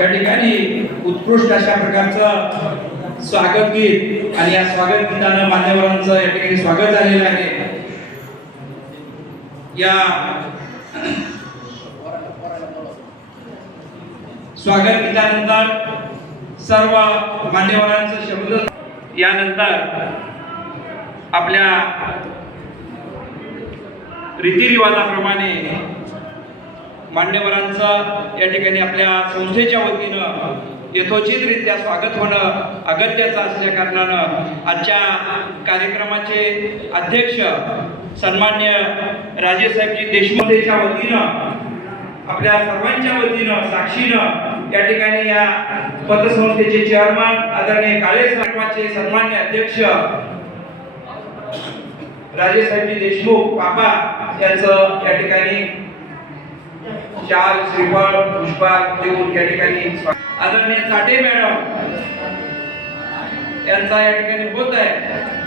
या ठिकाणी उत्कृष्ट अशा प्रकारचं स्वागत गीत आणि या स्वागत गीतानं मान्यवरांचं या ठिकाणी स्वागत झालेलं आहे. या स्वागत गीतानंतर सर्व मान्यवरांचं शब्द यानंतर आपल्या रीतिरिवाजाप्रमाणे मान्यवरांचं या ठिकाणी आपल्या संस्थेच्या वतीनं यथोचितरित्या स्वागत होणं अगत्याचं असल्या कारणानं आजच्या कार्यक्रमाचे अध्यक्ष सन्मान्य राजेसाहेबजी देशमुखेच्या वतीनं आपल्या सर्वांच्या वतीनं साक्षीनं या ठिकाणी या पतसंस्थेचे चेअरमन आदरणीय काळे साहेबांचे सन्मान्य अध्यक्ष राजेसाहेबजी देशमुख बाबा यांचं या ठिकाणी चार श्रीफळ पुष्पात देऊन या ठिकाणी आदरणीय साठे मॅडम यांचा या ठिकाणी होत आहे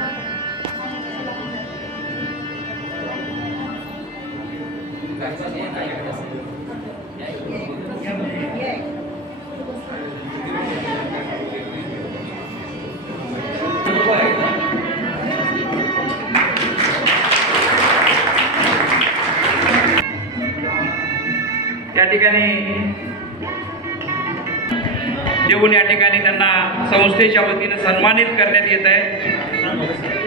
Gracias. ठिकाणी देऊन या ठिकाणी त्यांना संस्थेच्या वतीनं सन्मानित करण्यात येत आहे.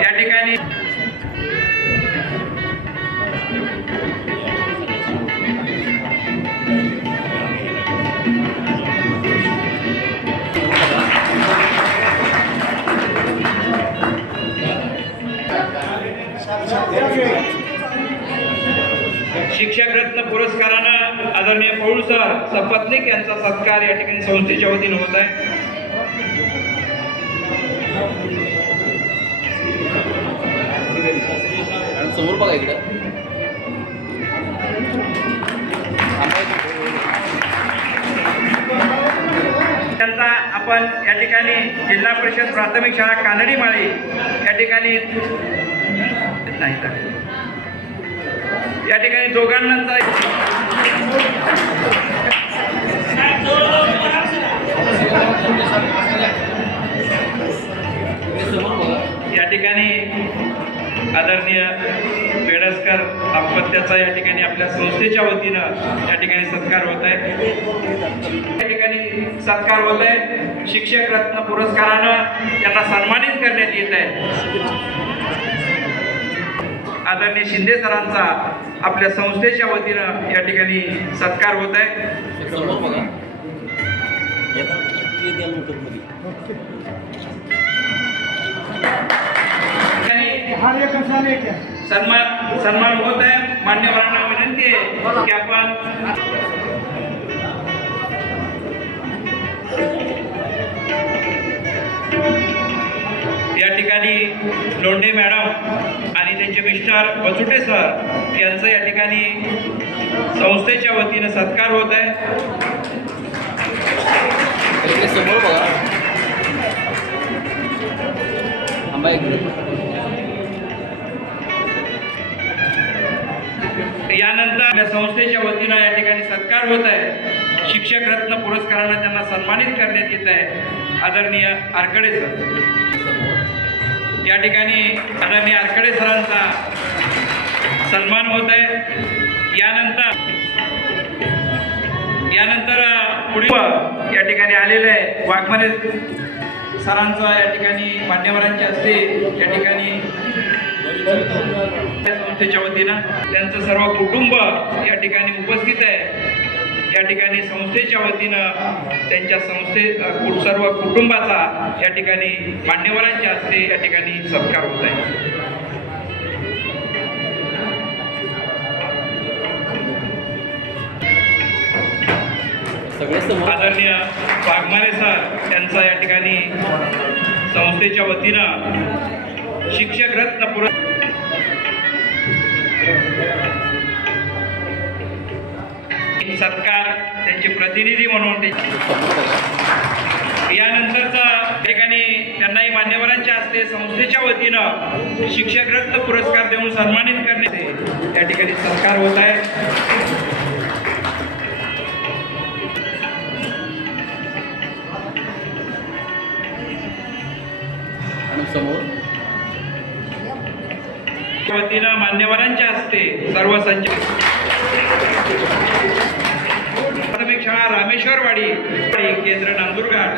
या ठिकाणी शिक्षक रत्न पुरस्कारानं आदरणीय पौळ सर सपत्निक यांचा सत्कार या ठिकाणी संस्थेच्या वतीनं होत आहे समोर बघा इकडं त्यांचा आपण या ठिकाणी जिल्हा परिषद प्राथमिक शाळा कानडी माळी या ठिकाणी नाही? या ठिकाणी दोघांना या ठिकाणी आदरणीय बेडसकर दाम्पत्याचा या ठिकाणी आपल्या संस्थेच्या वतीनं या ठिकाणी सत्कार होत आहे. या ठिकाणी सत्कार होत आहे. शिक्षक रत्न पुरस्कारानं त्यांना सन्मानित करण्यात येत आहे. आदरणीय शिंदे सरांचा आपल्या संस्थेच्या वतीनं या ठिकाणी सत्कार होत आहे. सन्मान सन्मान होत आहे. मान्यवरांना विनंती आहे की आपण या ठिकाणी लोंढे मॅडम आणि त्यांचे मिस्टर वचुटे सर यांचं या ठिकाणी संस्थेच्या वतीनं सत्कार होत आहे. यानंतर आपल्या संस्थेच्या वतीनं या ठिकाणी सत्कार होत आहे. शिक्षक रत्न पुरस्कारानं त्यांना सन्मानित करण्यात येत आहे. आदरणीय आरकडे सर. या ठिकाणी आदरणीय आरकडे सरांचा सन्मान होत आहे. यानंतर यानंतर पुढे या ठिकाणी आलेलं आहे. वाघमारे सरांचं या ठिकाणी मान्यवरांचे असते या ठिकाणी संस्थेच्या वतीनं त्यांचं सर्व कुटुंब या ठिकाणी उपस्थित आहे. या ठिकाणी संस्थेच्या वतीनं त्यांच्या संस्थे सर्व कुटुंबाचा या ठिकाणी मान्यवरांच्या हस्ते या ठिकाणी सत्कार होत आहे. आदरणीय वाघमारे सर यांचा या ठिकाणी संस्थेच्या वतीनं शिक्षक रत्न पुरस्कार सत्कार त्यांचे प्रतिनिधी म्हणून ते यानंतरचा ठिकाणी त्यांनाही मान्यवरांच्या हस्ते संस्थेच्या वतीनं शिक्षक रत्न पुरस्कार देऊन सन्मानित करण्याचे या ठिकाणी सत्कार होत आहे समोर. वतीनं मान्यवरांच्या हस्ते सर्व संच प्राथमिक शाळा रामेश्वरवाडी केंद्र नंदुरबार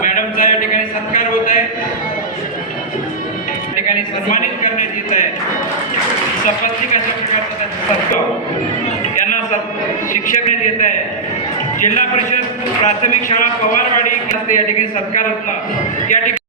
मॅडमचा या ठिकाणी सत्कार होत आहे. ठिकाणी सन्मानित करण्यात येत आहे. सपत्निक अशा प्रकारचा त्यांचा शिक्षण शिक्षक देण्यात येत आहे जिल्हा परिषद प्राथमिक शाळा पवारवाडी या ठिकाणी सत्कार होता या ठिकाणी